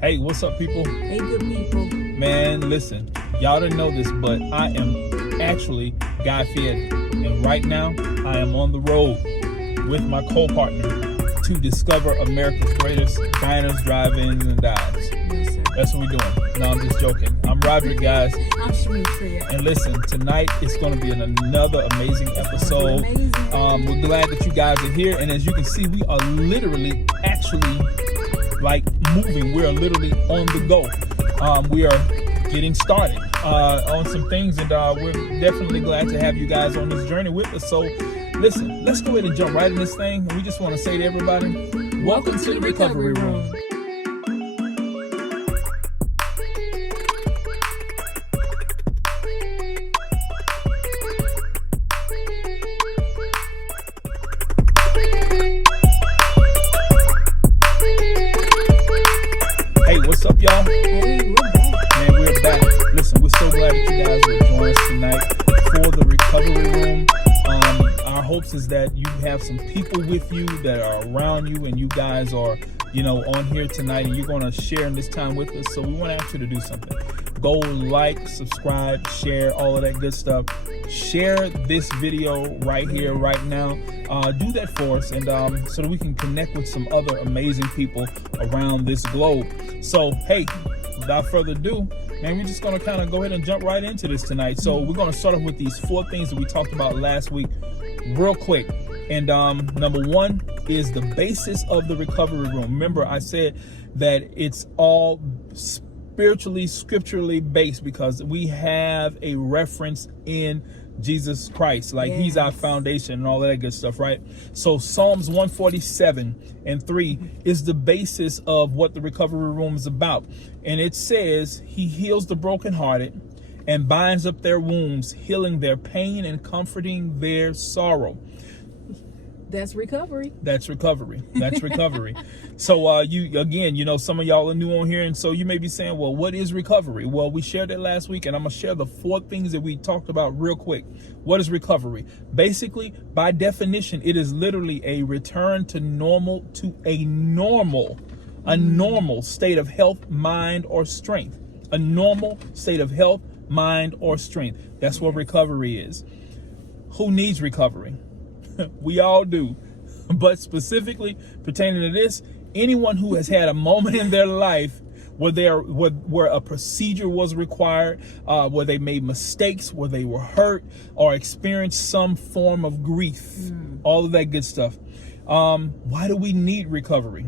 Hey, what's up, people? Hey, good people. Man, listen, y'all didn't know this, but I am actually Guy Fieri. And right now, I am on the road with my co-partner to discover America's greatest diners, drive-ins, and dives. Yes, sir. That's what we're doing. No, I'm just joking. I'm Rodrick, guys. I'm Chimetria. And listen, tonight it's going to be another amazing episode. We're glad that you guys are here. And as you can see, we are literally actually like moving. We are literally on the go. We are getting started on some things, and we're definitely glad to have you guys on this journey with us. So listen, let's go ahead and jump right in this thing. And we just want to say to everybody, welcome to the recovery room. What's up, y'all? Hey, we're back. Man, we're back. Listen, we're so glad that you guys will join us tonight for the recovery room. Our hopes is that you have some people with you that are around you, and you guys are, on here tonight, and you're going to share in this time with us. So we want to ask you to do something. Go like, subscribe, share, all of that good stuff. Share this video right here, right now. Do that for us, and so that we can connect with some other amazing people around this globe. So, hey, without further ado, man, we're just going to kind of go ahead and jump right into this tonight. So we're going to start off with these 4 things that we talked about last week real quick. And number 1 is the basis of the recovery room. Remember, I said that it's all spiritually, scripturally based, because we have a reference in Jesus Christ. Like, yes, He's our foundation and all of that good stuff, right? So Psalms 147:3 is the basis of what the recovery room is about. And it says, He heals the brokenhearted and binds up their wounds, healing their pain and comforting their sorrow. That's recovery. That's recovery. That's recovery. So some of y'all are new on here, and so you may be saying, well, what is recovery? Well, we shared it last week, and I'm going to share the 4 things that we talked about real quick. What is recovery? Basically, by definition, it is literally a return to normal, a normal state of health, mind, or strength. A normal state of health, mind, or strength. That's what recovery is. Who needs recovery? We all do. But specifically pertaining to this, anyone who has had a moment in their life where a procedure was required, where they made mistakes, where they were hurt, or experienced some form of grief, all of that good stuff. Why do we need recovery?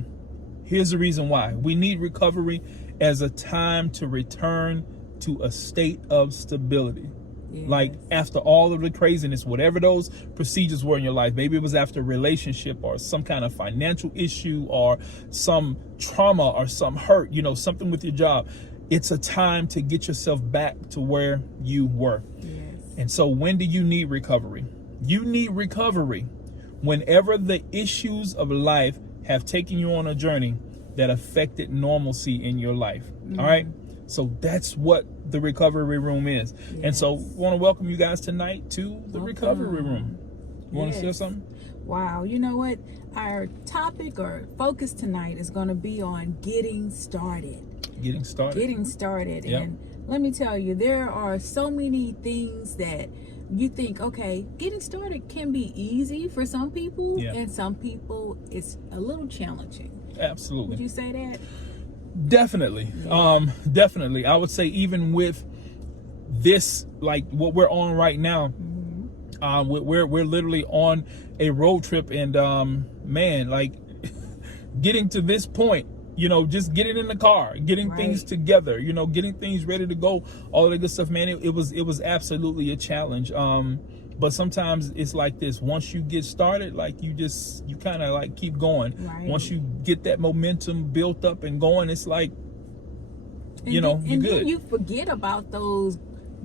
Here's the reason why. We need recovery as a time to return to a state of stability. Yes. Like, after all of the craziness, whatever those procedures were in your life, maybe it was after a relationship or some kind of financial issue or some trauma or some hurt, something with your job. It's a time to get yourself back to where you were. Yes. And so when do you need recovery? You need recovery whenever the issues of life have taken you on a journey that affected normalcy in your life. All right. So that's what the recovery room is. Yes. And so we want to welcome you guys tonight to the recovery room. You want to say something? Wow. You know what? Our topic or focus tonight is going to be on getting started. Getting started. Getting started. Yep. And let me tell you, there are so many things that you think, okay, getting started can be easy for some people, and some people it's a little challenging. Absolutely. Would you say that? Definitely. Yeah. Definitely. I would say even with this, like what we're on right now, we're literally on a road trip, and man, like getting to this point, just getting in the car, getting things together, getting things ready to go, all of that good stuff, man, it was absolutely a challenge. But sometimes it's like this. Once you get started, like you kind of like keep going. Right. Once you get that momentum built up and going, it's like, you're good. Then you forget about those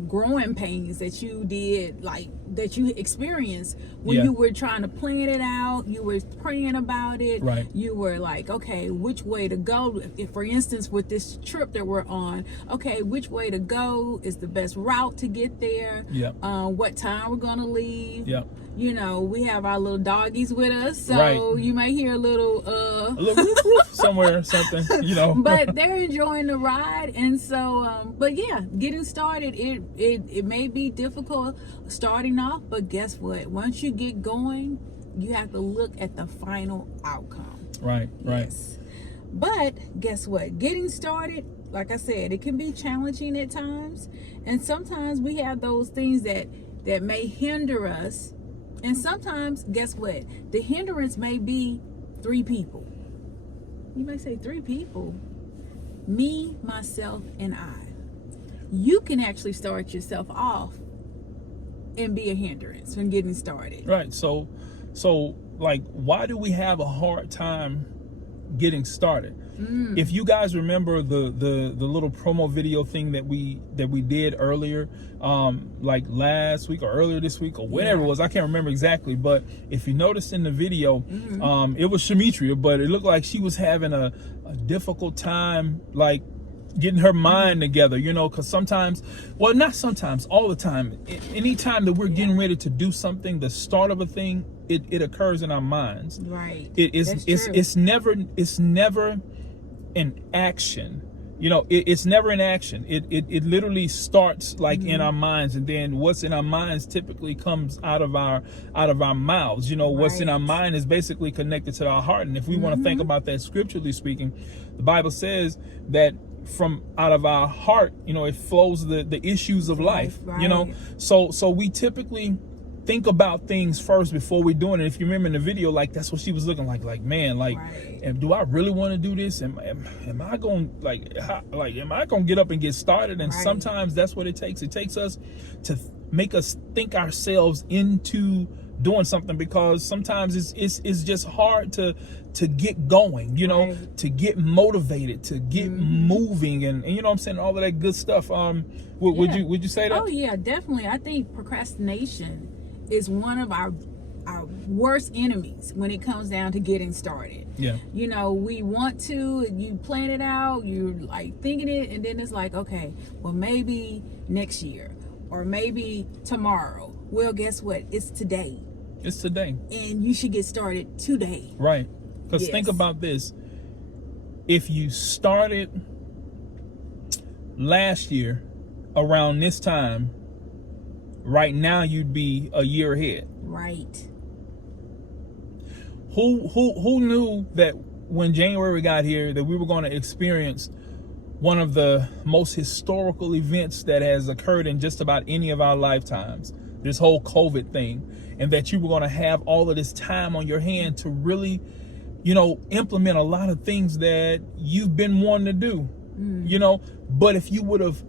growing pains that you did, like that you experienced when you were trying to plan it out, you were praying about it, you were like, okay, which way to go? If, for instance, with this trip that we're on, okay, which way to go is the best route to get there, what time we're gonna leave, we have our little doggies with us, so you might hear a little somewhere or something, you know. But they're enjoying the ride. And so, but yeah, getting started, it may be difficult starting off, but guess what? Once you get going, you have to look at the final outcome. Right. Yes. But guess what? Getting started, like I said, it can be challenging at times. And sometimes we have those things that may hinder us. And sometimes, guess what? The hindrance may be 3 people. You may say 3 people. Me, myself, and I. You can actually start yourself off and be a hindrance when getting started. Right. So like, why do we have a hard time getting started? If you guys remember the little promo video thing that we did earlier, like last week or earlier this week or whatever it was, I can't remember exactly, but if you noticed in the video, it was Chimetria, but it looked like she was having a difficult time, like getting her mind together, you know, because sometimes, well, not sometimes, all the time, anytime that we're getting ready to do something, the start of a thing, it occurs in our minds. Right. It's never an action, you know. It's never an action. It literally starts like in our minds, and then what's in our minds typically comes out of our mouths. You know, what's in our mind is basically connected to our heart. And if we want to think about that scripturally speaking, the Bible says that from out of our heart, you know, it flows the issues of life. You know, so we typically think about things first before we're doing it. If you remember in the video, like that's what she was looking like man, like, and do I really want to do this? Am I going am I going to get up and get started? And sometimes that's what it takes. It takes us to make us think ourselves into doing something, because sometimes it's just hard to get going, you know, to get motivated, to get moving, and you know what I'm saying, all of that good stuff. Would you say that? Oh yeah, definitely. I think procrastination is one of our worst enemies when it comes down to getting started. Yeah. You know, we want to, you plan it out, you're like thinking it, and then it's like, okay, well maybe next year or maybe tomorrow. Well, guess what? It's today. It's today. And you should get started today. Right. Because think about this. If you started last year around this time, right now you'd be a year ahead. Right. Who knew that when January got here that we were going to experience one of the most historical events that has occurred in just about any of our lifetimes, this whole COVID thing, and that you were going to have all of this time on your hand to really, you know, implement a lot of things that you've been wanting to do, you know. But if you would have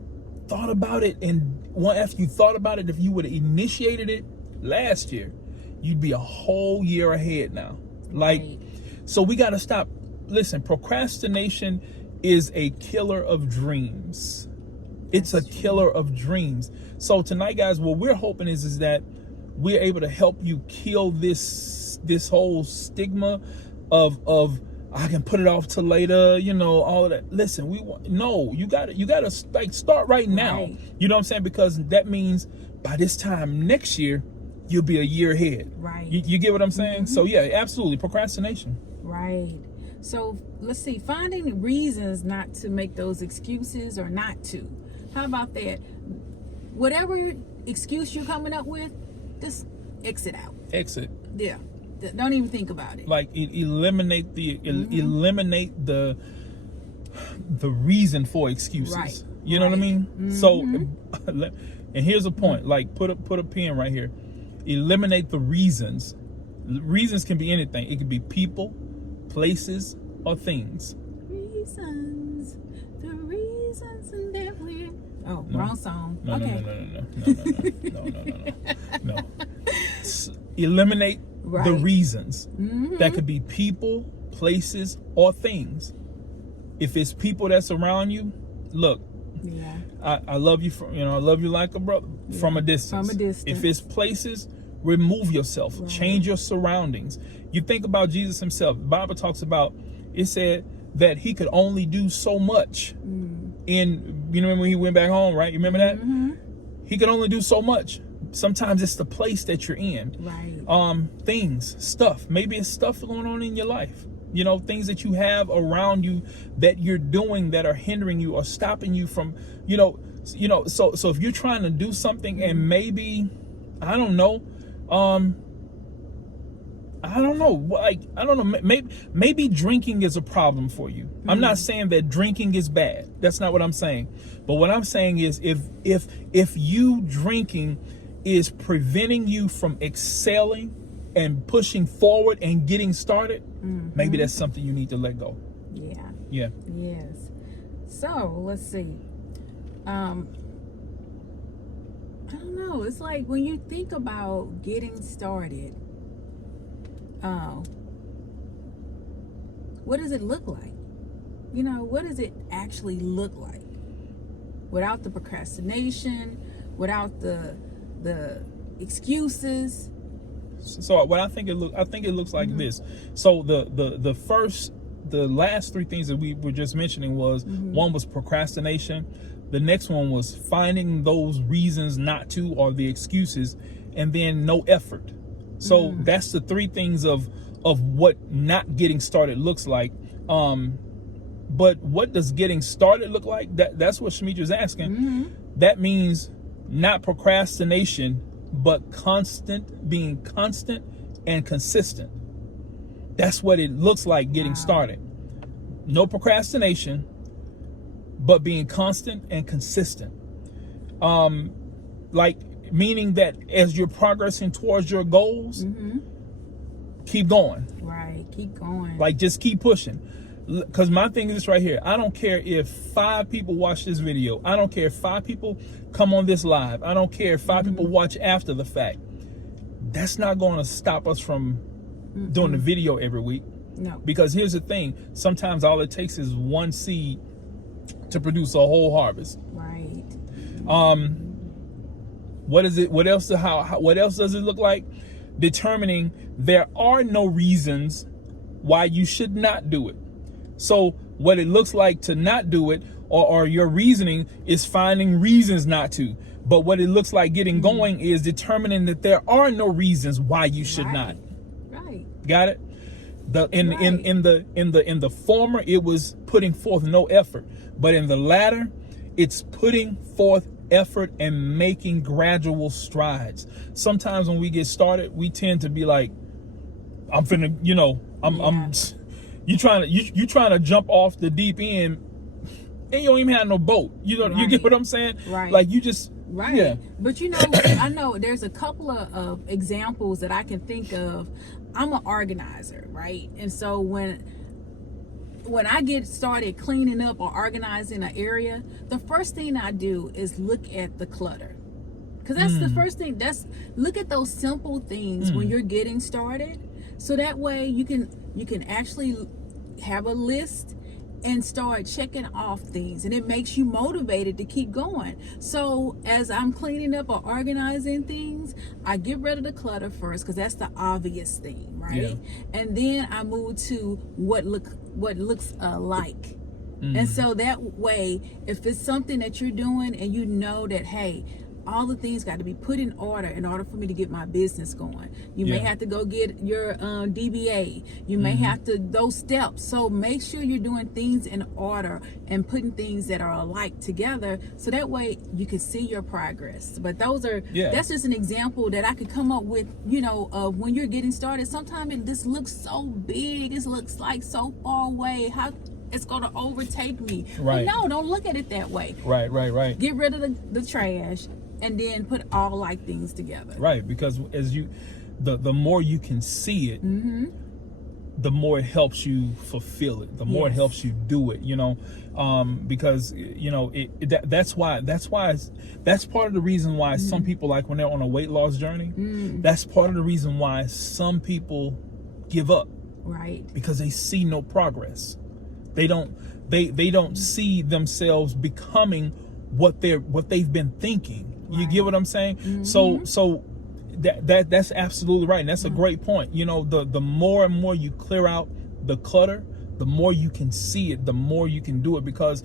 thought about it, and after you thought about it, if you would have initiated it last year, you'd be a whole year ahead now. Like, so we got to stop. Listen, procrastination is a killer of dreams. It's a killer of dreams. So tonight, guys, what we're hoping is that we're able to help you kill this whole stigma of I can put it off till later, you know, all of that. Listen, you gotta like start right now. You know what I'm saying? Because that means by this time next year, you'll be a year ahead. Right. You get what I'm saying? So yeah, absolutely. Procrastination. Right. So let's see, finding reasons not to make those excuses or not to. How about that? Whatever excuse you're coming up with, just exit out. Exit. Yeah. Don't even think about it. Like eliminate the reason for excuses. Right. You know what I mean? So, and here's a point. Like put a pin right here. Eliminate the reasons. Reasons can be anything. It could be people, places, or things. Reasons. The reasons and that we're. Oh, no. Wrong song. No, okay. No. Eliminate the reasons. That could be people, places, or things. If it's people that's around you, look. Yeah. I love you I love you like a brother from a distance. From a distance. If it's places, remove yourself. Right. Change your surroundings. You think about Jesus himself. The Bible talks about, it said that he could only do so much you know, when he went back home, right? You remember that? He could only do so much. Sometimes it's the place that you're in. Right. Things, stuff. Maybe it's stuff going on in your life. You know, things that you have around you that you're doing that are hindering you or stopping you from, so if you're trying to do something and maybe, I don't know, maybe drinking is a problem for you. I'm not saying that drinking is bad. That's not what I'm saying. But what I'm saying is if you drinking is preventing you from excelling and pushing forward and getting started, maybe that's something you need to let go. Yeah. Yes. So let's see. I don't know. It's like when you think about getting started, what does it look like? What does it actually look like without the procrastination, without the excuses? So what I think it looks like this. So the last three things that we were just mentioning was one was procrastination. The next one was finding those reasons not to, or the excuses, and then no effort. So that's the three things of what not getting started looks like. But what does getting started look like? That's what Chimetria's asking. That means not procrastination, but being constant and consistent. That's what it looks like getting started. No procrastination, but being constant and consistent. Like, meaning that as you're progressing towards your goals, keep going. Right, keep going. Like, just keep pushing. Because my thing is this right here. I don't care if 5 people watch this video. I don't care if 5 people come on this live. I don't care if 5 people watch after the fact. That's not going to stop us from doing the video every week. No. Because here's the thing. Sometimes all it takes is one seed to produce a whole harvest. Right. What is it? What else? What else does it look like? Determining there are no reasons why you should not do it. So what it looks like to not do it, or your reasoning is finding reasons not to. But what it looks like getting going is determining that there are no reasons why you should not. Right. Got it? In the former, it was putting forth no effort, but in the latter, it's putting forth effort and making gradual strides. Sometimes when we get started, we tend to be like, I'm finna, you trying to jump off the deep end, and you don't even have no boat. You get what I'm saying? Right. Like, you just. Right. Yeah. But I know there's a couple of examples that I can think of. I'm an organizer, right? And so when I get started cleaning up or organizing an area, the first thing I do is look at the clutter. Because that's the first thing. Look at those simple things when you're getting started. So that way you can actually have a list and start checking off things, and it makes you motivated to keep going. So as I'm cleaning up or organizing things, I get rid of the clutter first, because that's the obvious thing, right? Yeah. And then I move to what looks like. And so that way, if it's something that you're doing and you know that, hey, all the things got to be put in order for me to get my business going. You may have to go get your DBA. You may have to, those steps. So make sure you're doing things in order and putting things that are alike together, so that way you can see your progress. But that's just an example that I could come up with, of when you're getting started. Sometimes this looks so big. It looks like so far away. How it's going to overtake me. Right. But no, don't look at it that way. Right. Get rid of the trash, and then put all like things together. Right, because as the more you can see it, the more it helps you fulfill it. The more it helps you do it. Because that's part of the reason why some people, like when they're on a weight loss journey, that's part of the reason why some people give up. Right. Because they see no progress. They don't see themselves becoming what they've been thinking. You get what I'm saying? So that's absolutely right, and that's a great point. The more and more you clear out the clutter, the more you can see it, the more you can do it, because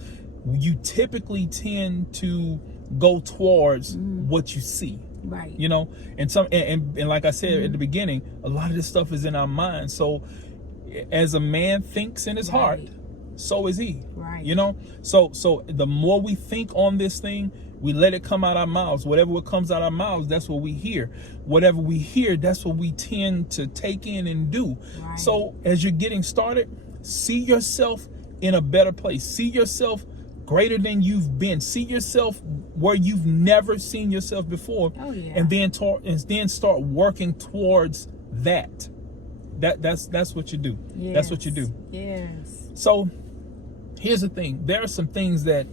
you typically tend to go towards what you see. Right. And like I said at the beginning, a lot of this stuff is in our mind. So as a man thinks in his heart, so is he. Right. You know, so the more we think on this thing, we let it come out our mouths. Whatever comes out our mouths, that's what we hear. Whatever we hear, that's what we tend to take in and do. Right. So as you're getting started, see yourself in a better place. See yourself greater than you've been. See yourself where you've never seen yourself before. Oh, yeah. And then start working towards that. That's what you do. Yes. That's what you do. Yes. So here's the thing. There are some things that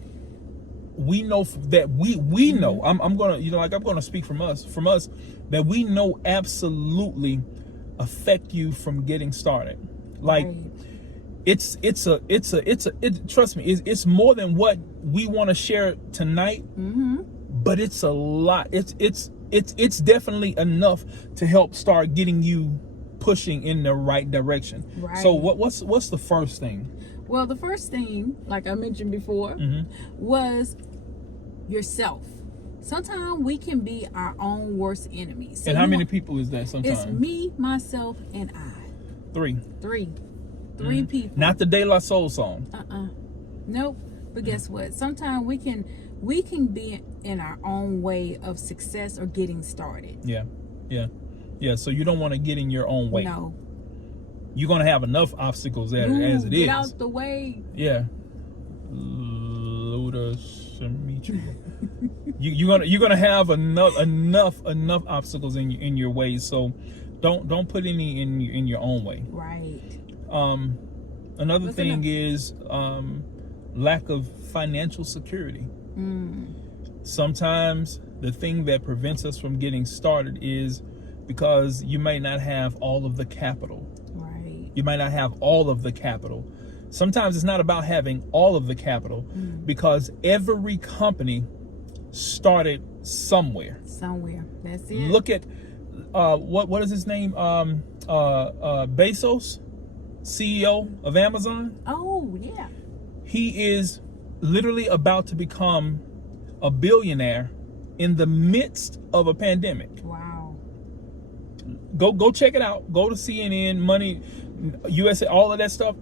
we know that we know. I'm gonna speak from us that we know absolutely affect you from getting started. Like right. it's trust me, it's more than what we want to share tonight. But it's a lot. It's definitely enough to help start getting you pushing in the right direction. Right. So what's the first thing? Well, the first thing, like I mentioned before, was yourself. Sometimes we can be our own worst enemies. So and how many people is that sometimes? It's me, myself, and I. Three people. Not the De La Soul song. Nope. But guess what? Sometimes we can be in our own way of success or getting started. Yeah. So you don't want to get in your own way. No. You're gonna have enough obstacles as it is. Get out the way. Yeah. Chimetria. You're gonna have enough obstacles in your way. So don't put any in your own way. Right. Another thing is lack of financial security. Sometimes the thing that prevents us from getting started is because you may not have all of the capital. Right. You might not have all of the capital. Sometimes it's not about having all of the capital, because every company started somewhere. That's it. Look at what is his name? Bezos, CEO of Amazon. Oh, yeah. He is literally about to become a billionaire in the midst of a pandemic. Wow. Go check it out. Go to CNN, Money, USA, all of that stuff.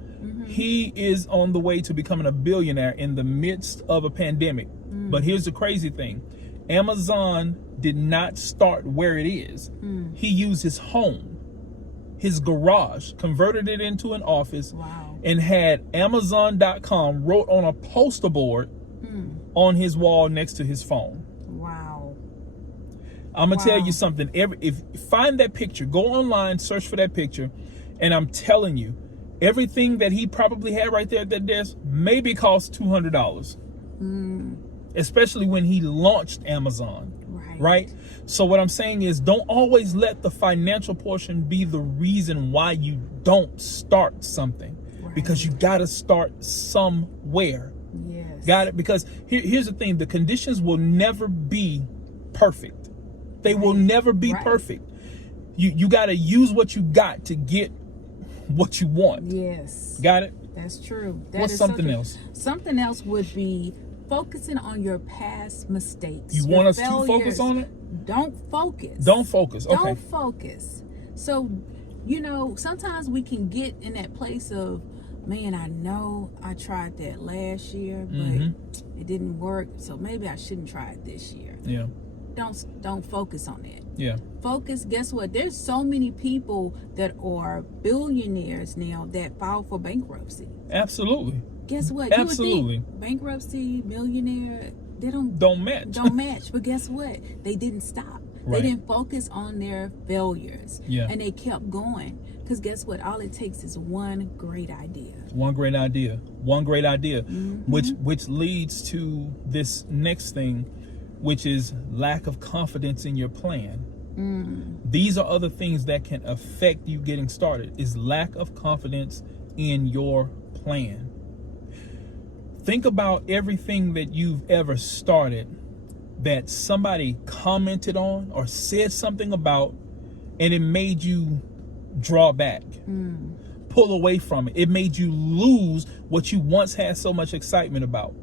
He is on the way to becoming a billionaire in the midst of a pandemic. But here's the crazy thing. Amazon did not start where it is. He used his home, his garage, converted it into an office, and had Amazon.com wrote on a poster board on his wall next to his phone. Wow. I'm gonna tell you something. If find that picture, go online, search for that picture, and I'm telling you, everything that he probably had right there at that desk maybe cost $200. Especially when he launched Amazon. Right? So what I'm saying is, don't always let the financial portion be the reason why you don't start something. Because you gotta start somewhere. Yes. Got it? Because here's the thing, the conditions will never be perfect. They will never be perfect. You gotta use what you got to get what you want. Yes. Got it? That's true. What's something else? Something else would be focusing on your past mistakes. You want us to focus on it? Don't focus. Don't focus. Okay. Don't focus. So, sometimes we can get in that place of, man, I know I tried that last year, but it didn't work. So maybe I shouldn't try it this year. Yeah. Don't focus on that. Yeah. Focus. Guess what? There's so many people that are billionaires now that filed for bankruptcy. Absolutely. Guess what? Absolutely. You would think bankruptcy, millionaire, they don't match. Don't match. But guess what? They didn't stop. They didn't focus on their failures. Yeah. And they kept going. Because guess what? All it takes is one great idea. One great idea. Which leads to this next thing, which is lack of confidence in your plan. These are other things that can affect you getting started, is lack of confidence in your plan. Think about everything that you've ever started that somebody commented on or said something about, and it made you draw back, pull away from it. It made you lose what you once had so much excitement about.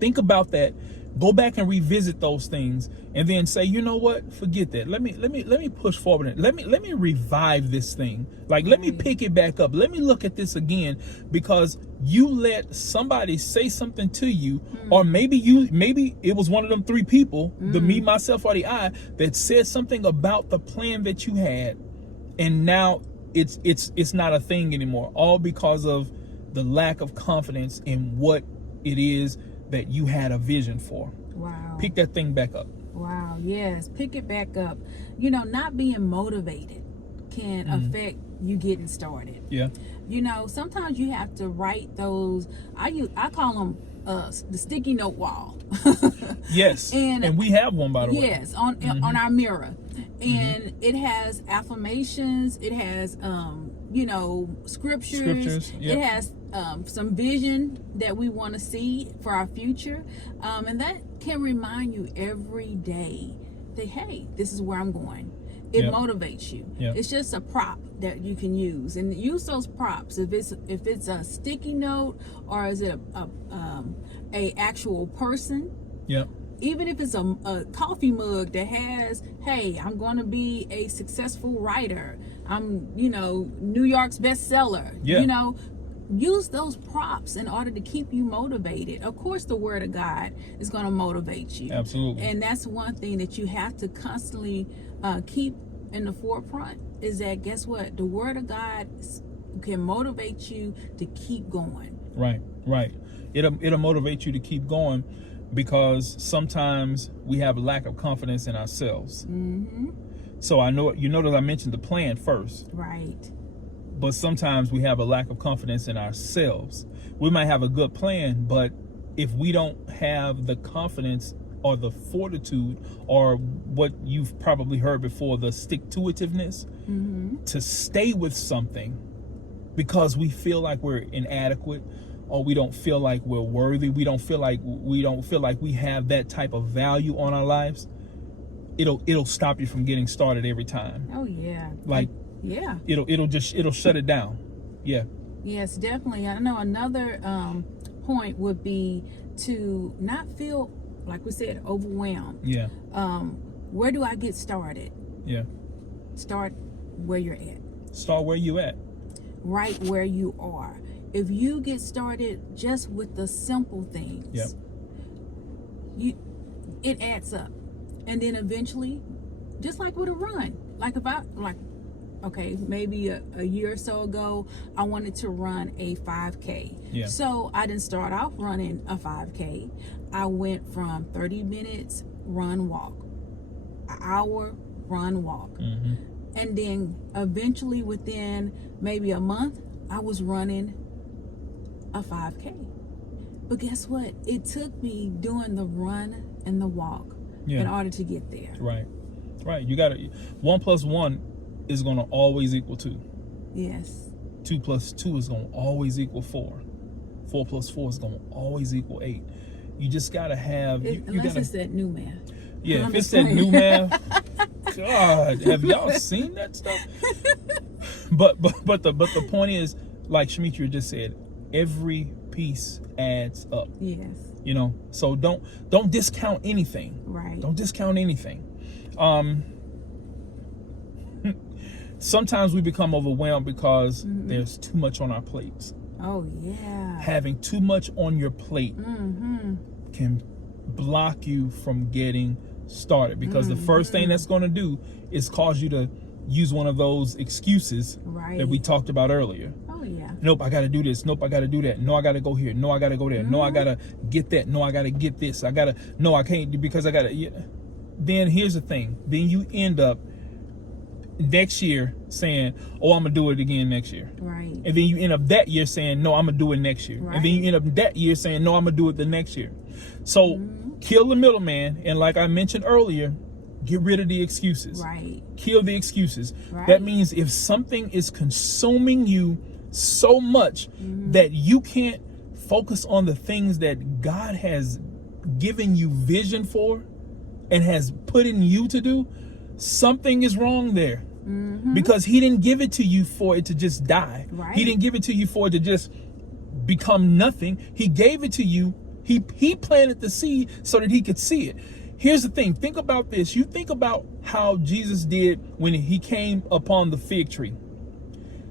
Think about that Go back and revisit those things, and then say, you know what? Forget that. Let me push forward. Let me revive this thing. Like, let me pick it back up. Let me look at this again, because you let somebody say something to you, or maybe it was one of them three people, the me, myself, or the I, that said something about the plan that you had, and now it's not a thing anymore. All because of the lack of confidence in what it is that you had a vision for. Wow. Pick that thing back up. Wow. Yes. Pick it back up. You know, not being motivated can affect you getting started. Yeah. You know, sometimes you have to write those. I call them the sticky note wall. Yes. And we have one, by the way. Yes, on our mirror, and it has affirmations. It has you know, scriptures. Yep. It has some vision that we want to see for our future, and that can remind you every day that, hey, this is where I'm going. It motivates you. It's just a prop that you can use, and use those props. If it's a sticky note, or is it a actual person? Even if it's a coffee mug that has, hey, I'm going to be a successful writer. I'm, you know, New York's bestseller. You know, use those props in order to keep you motivated. Of course, the Word of God is going to motivate you. Absolutely. And that's one thing that you have to constantly keep in the forefront, is that, guess what? The Word of God can motivate you to keep going. Right. It'll motivate you to keep going, because sometimes we have a lack of confidence in ourselves. So I know, you notice I mentioned the plan first. Right. But sometimes we have a lack of confidence in ourselves. We might have a good plan, but if we don't have the confidence or the fortitude, or what you've probably heard before, the stick-to-itiveness, to stay with something because we feel like we're inadequate, or we don't feel like we're worthy, we don't feel like we have that type of value on our lives, it'll stop you from getting started every time. Oh yeah. It'll shut it down. Yes, definitely. I know another point would be to not feel, like we said, overwhelmed. Where do I get started? Start where you're at. Start where you at. Right where you are. If you get started just with the simple things, it adds up. And then eventually, just like with a run, maybe a year or so ago, I wanted to run a 5K. So I didn't start off running a 5K. I went from 30 minutes run walk, an hour run walk. And then eventually, within maybe a month, I was running a 5K. But guess what? It took me doing the run and the walk in order to get there. Right. You got to, 1 + 1 is going to always equal 2. Yes. 2 + 2 is going to always equal 4. 4 + 4 is going to always equal 8. You just got to have, unless it's that new math. If it's that new math, God, have y'all seen that stuff? But the point is, like Chimetria just said, every piece adds up. Yes. You know, so don't discount anything. Right. Don't discount anything. Sometimes we become overwhelmed because there's too much on our plates. Oh yeah. Having too much on your plate can block you from getting started, because the first thing that's going to do is cause you to use one of those excuses that we talked about earlier. Oh yeah. Nope, I got to do this. Nope, I got to do that. No, I got to go here. No, I got to go there. No, I got to get that. No, I got to get this. No, I can't, because I got to. Then here's the thing. Then you end up next year saying, oh, I'm going to do it again next year. Right. And then you end up that year saying, no, I'm going to do it next year. Right. And then you end up that year saying, no, I'm going to do it the next year. So kill the middleman. And like I mentioned earlier, get rid of the excuses. Right. Kill the excuses. Right. That means if something is consuming you so much that you can't focus on the things that God has given you vision for and has put in you to do, something is wrong there. Because he didn't give it to you for it to just die. Right. He didn't give it to you for it to just become nothing. He gave it to you. He planted the seed so that he could see it. Here's the thing. Think about this. You think about how Jesus did when he came upon the fig tree.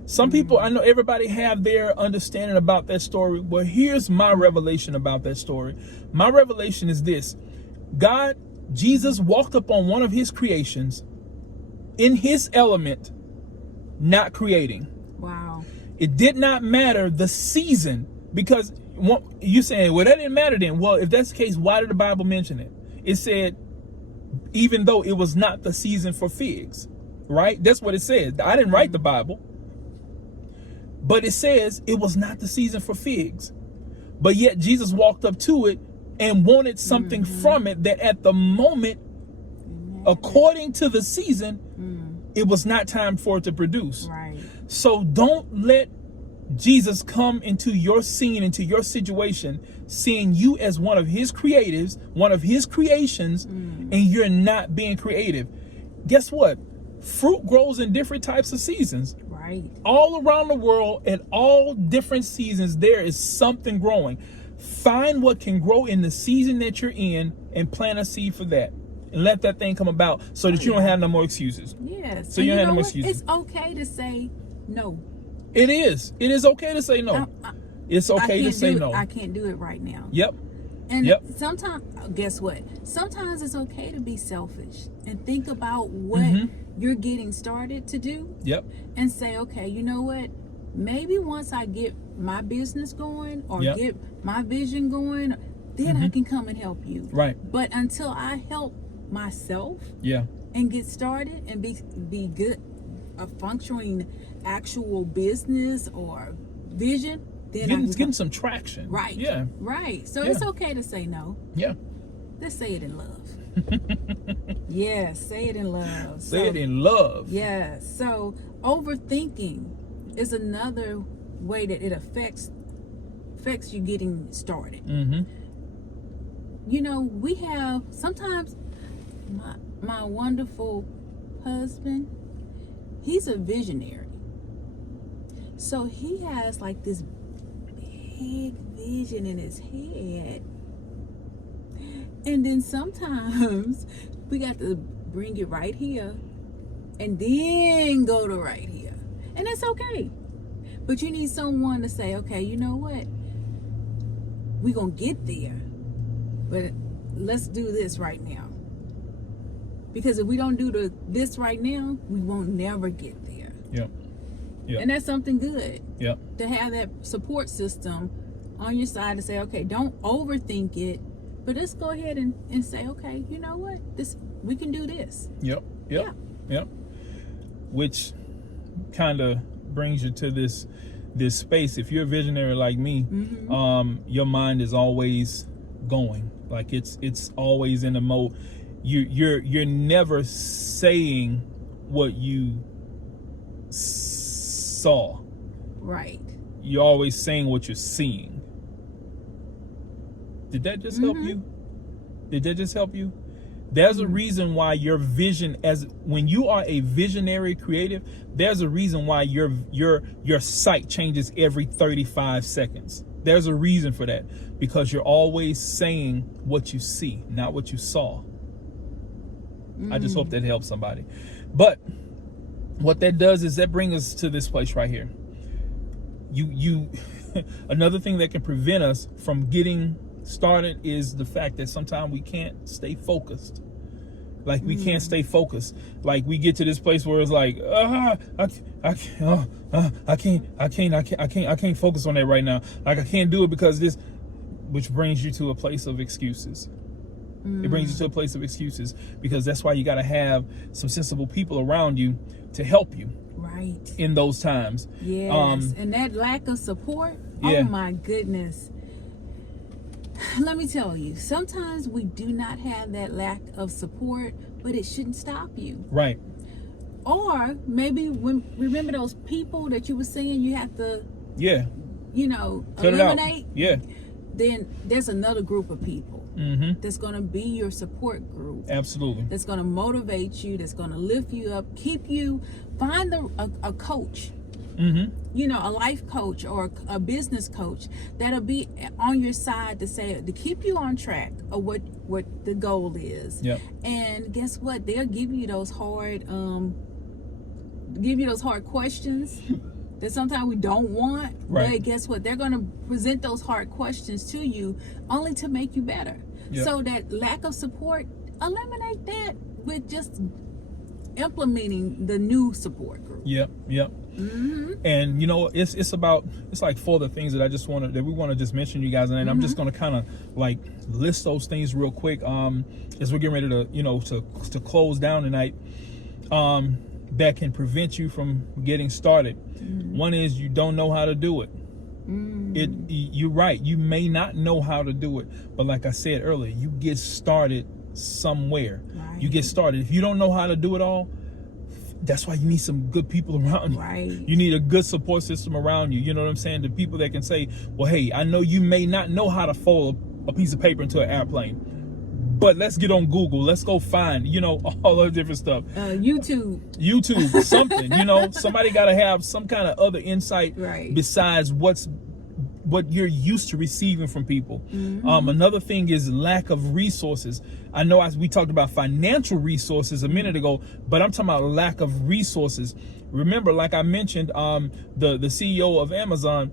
Some people, I know everybody have their understanding about that story. But here's my revelation about that story. My revelation is this. Jesus walked upon one of his creations in his element, not creating. Wow. It did not matter the season, because you saying, well, that didn't matter then. Well, if that's the case, why did the Bible mention it? It said, even though it was not the season for figs, right? That's what it said. I didn't write the Bible, but it says it was not the season for figs. But yet Jesus walked up to it and wanted something from it that at the moment, according to the season, it was not time for it to produce. Right. So don't let Jesus come into your scene, into your situation, seeing you as one of his creatives, one of his creations, and you're not being creative. Guess what? Fruit grows in different types of seasons. Right. All around the world, at all different seasons, there is something growing. Find what can grow in the season that you're in and plant a seed for that. And let that thing come about so that you don't have no more excuses. Yes. So you don't have no more excuses. It's okay to say no. It is. It is okay to say no. It's okay to say no. I can't do it right now. Yep. And sometimes, guess what? Sometimes it's okay to be selfish and think about what you're getting started to do. Yep. And say, okay, you know what? Maybe once I get my business going or get my vision going, then I can come and help you. Right. But until I help myself and get started and be good, a functioning actual business or vision, then getting some traction. Right. Yeah. Right. So it's okay to say no. Yeah. Let's say it in love. Yes, say it in love. Say it in love. Yes. So overthinking is another way that it affects you getting started. You know, we have sometimes my wonderful husband, he's a visionary. So he has like this big vision in his head. And then sometimes we got to bring it right here and then go to right here. And that's okay. But you need someone to say, okay, you know what? We're going to get there. But let's do this right now. Because if we don't do this right now, we won't never get there. Yep. Yep. And that's something good. Yep. To have that support system on your side to say, okay, don't overthink it, but let's go ahead and say, okay, you know what? We can do this. Yep. Yep. Yeah. Yep. Which kind of brings you to this space. If you're a visionary like me, your mind is always going. Like it's always in the mode. You're never saying what you saw. Right. You're always saying what you're seeing. Did that just help you? Did that just help you? There's a reason why your vision, when you are a visionary creative, there's a reason why your sight changes every 35 seconds. There's a reason for that, because you're always saying what you see, not what you saw. I just hope that helps somebody. But what that does is that brings us to this place right here. You another thing that can prevent us from getting started is the fact that sometimes we can't stay focused. Like we can't stay focused. Like we get to this place where it's like, I can't focus on that right now. Like I can't do it because this, which brings you to a place of excuses. It brings you to a place of excuses, because that's why you got to have some sensible people around you to help you. Right. In those times. Yes. And that lack of support, oh my goodness. Let me tell you, sometimes we do not have that lack of support, but it shouldn't stop you. Right. Or maybe remember those people that you were saying you have to, eliminate? Yeah. Then there's another group of people that's going to be your support group. Absolutely. That's going to motivate you, that's going to lift you up, keep you, find a coach You know, a life coach or a business coach that'll be on your side to keep you on track of what the goal is. Yep. And guess what? They'll give you those hard questions that sometimes we don't want. Right. But guess what? They're going to present those hard questions to you only to make you better. Yep. So that lack of support, eliminate that with just implementing the new support group. Yep. And you know, it's like 4 of the things that we want to just mention to you guys, and I'm just going to kind of like list those things real quick as we're getting ready to, you know, to close down tonight, that can prevent you from getting started. One is you don't know how to do it. You're right, you may not know how to do it, but like I said earlier, you get started somewhere. Right. You get started. If you don't know how to do it all, that's why you need some good people around you. Right. You need a good support system around you. You know what I'm saying? The people that can say, well, hey, I know you may not know how to fold a piece of paper into an airplane, but let's get on Google. Let's go find, you know, all the different stuff. YouTube, something, you know, somebody got to have some kind of other insight besides what you're used to receiving from people. Another thing is lack of resources. I know we talked about financial resources a minute ago, but I'm talking about lack of resources. Remember, like I mentioned, the CEO of Amazon,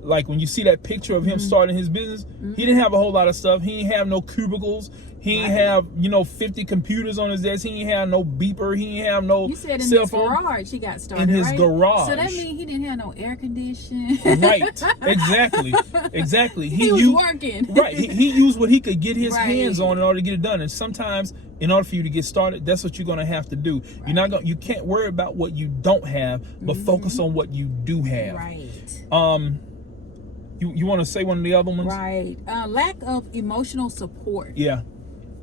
like when you see that picture of him starting his business, he didn't have a whole lot of stuff. He didn't have no cubicles. He didn't have, you know, 50 computers on his desk. He didn't have no beeper. He didn't have no cell phone. You said in his garage he got started, in his garage. So that means he didn't have no air conditioning. Right. Exactly. He was working. Right. He used what he could get his hands on in order to get it done. And sometimes, in order for you to get started, that's what you're going to have to do. Right. You can't worry about what you don't have, but focus on what you do have. Right. You want to say one of the other ones? Right. Lack of emotional support. Yeah.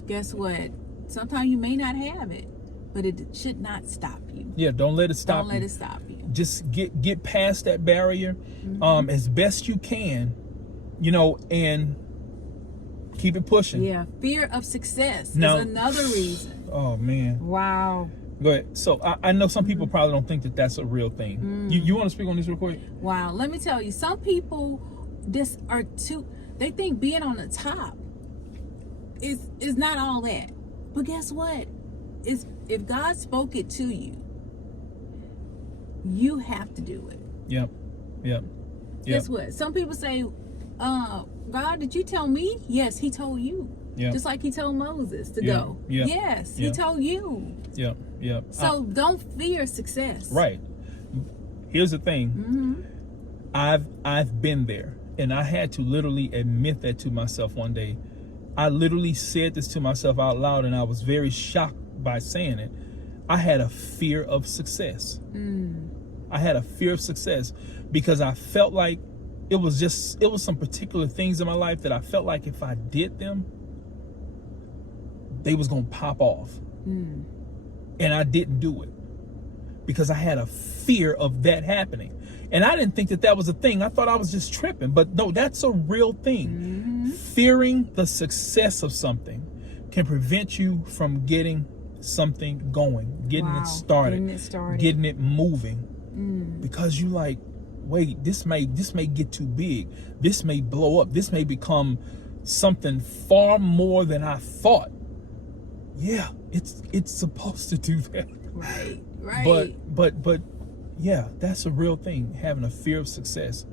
Guess what? Sometimes you may not have it, but it should not stop you. Yeah, don't let it stop you. Don't let it stop you. Just get past that barrier as best you can, you know, and keep it pushing. Yeah, fear of success is another reason. Oh, man. Wow. Go ahead. So I know some people probably don't think that that's a real thing. You want to speak on this real quick? Wow. Let me tell you, some people they think being on the top is not all that. But guess what? If God spoke it to you, you have to do it. Yep. Guess what? Some people say, God, did you tell me? Yes, he told you. Yep. Just like he told Moses to go. Yep. Yes, he told you. Yep. So don't fear success. Right. Here's the thing. I've been there, and I had to literally admit that to myself one day. I literally said this to myself out loud, and I was very shocked by saying it. I had a fear of success. I had a fear of success because I felt like it was some particular things in my life that I felt like if I did them, they was going to pop off. And I didn't do it because I had a fear of that happening. And I didn't think that was a thing. I thought I was just tripping. But no, that's a real thing. Fearing the success of something can prevent you from getting something going, getting it started, getting it moving. Because you like, wait, this may get too big. This may blow up. This may become something far more than I thought. Yeah, it's supposed to do that. Right. But yeah, that's a real thing, having a fear of success.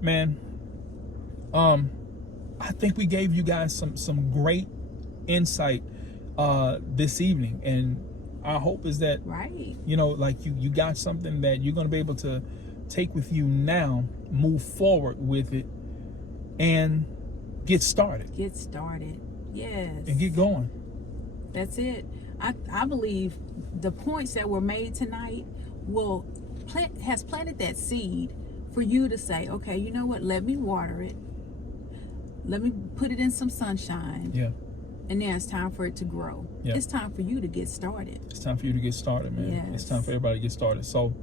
Man, I think we gave you guys some great insight this evening, and our hope is that you know, like you got something that you're going to be able to take with you now, move forward with it, and get started. Yes. And get going. That's it. I believe the points that were made tonight has planted that seed for you to say, okay, you know what? Let me water it. Let me put it in some sunshine. Yeah. And then it's time for it to grow. Yeah. It's time for you to get started. It's time for you to get started, man. Yes. It's time for everybody to get started. So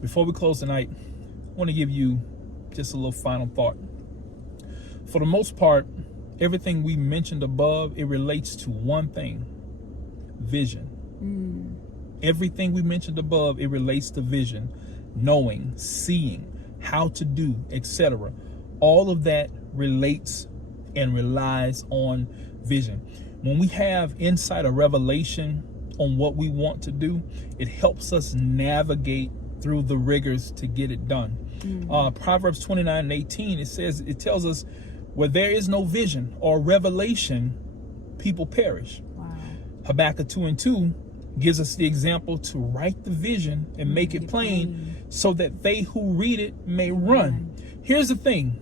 before we close tonight, I want to give you just a little final thought. For the most part, everything we mentioned above, it relates to one thing: vision. Everything we mentioned above, it relates to vision. knowing, seeing, how to do, etc. All of that relates and relies on vision. When we have insight or revelation on what we want to do, it helps us navigate through the rigors to get it done. Proverbs 29:18, it tells us, where there is no vision or revelation, people perish. Wow. Habakkuk 2:2 gives us the example to write the vision and make it plain so that they who read it may run. Here's the thing.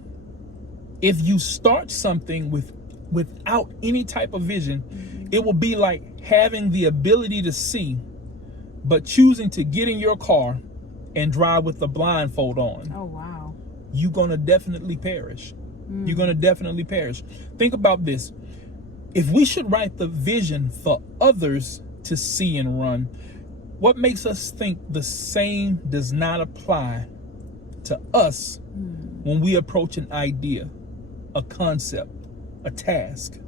If you start something without any type of vision, it will be like having the ability to see, but choosing to get in your car and drive with the blindfold on. Oh, wow. You're going to definitely perish. You're going to definitely perish. Think about this. If we should write the vision for others to see and run, what makes us think the same does not apply to us when we approach an idea, a concept, a task?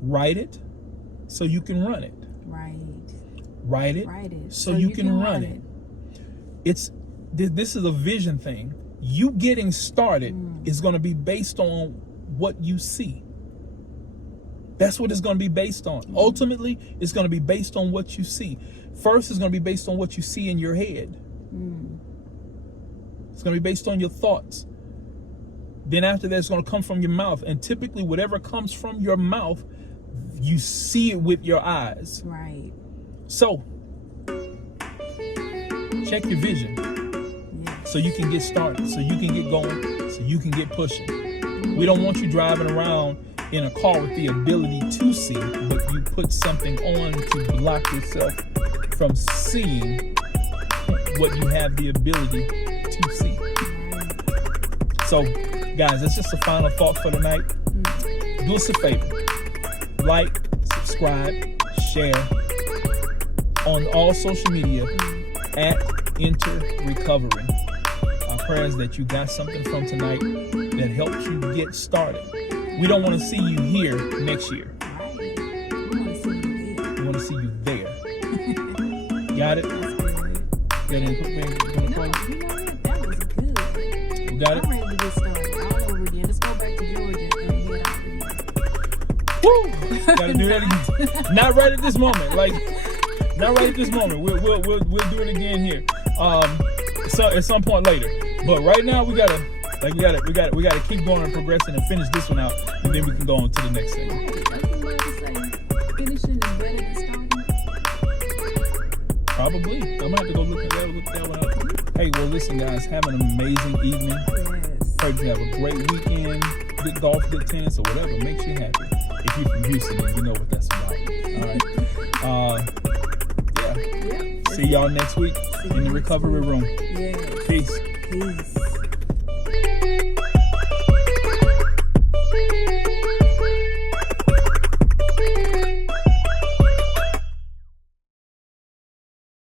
Write it so you can run it. Write it so you can run it. This is a vision thing. You getting started is going to be based on what you see. That's what it's going to be based on. Ultimately, it's going to be based on what you see. First, it's going to be based on what you see in your head. It's going to be based on your thoughts. Then after that, it's going to come from your mouth. And typically, whatever comes from your mouth, you see it with your eyes. Right. So, check your vision. So you can get started, so you can get going, so you can get pushing. We don't want you driving around in a car with the ability to see, but you put something on to block yourself from seeing what you have the ability to see. So, guys, that's just a final thought for tonight. Do us a favor. Like, subscribe, share on all social media at Enter Recovery. Our prayer is that you got something from tonight that helped you get started. We don't want to see you here next year. We want to see you there. Got it? That was good. You got it? I'm ready to get started all over again. Let's go back to Georgia and head out again. Woo! Gotta do that again. Not right at this moment. Not right at this moment. We'll do it again here. So at some point later. But right now we gotta keep going and progressing and finish this one out, and then we can go on to the next thing. Finishing is better than starting. Probably. I'm gonna have to go look that one up. Hey, well, listen, guys, have an amazing evening. Yes. Pray you have a great weekend. Good golf, good tennis, or whatever makes you happy. If you're from Houston, then you know what that's about. All right. Yeah. See y'all next week in the recovery room. Yes. Peace. Peace.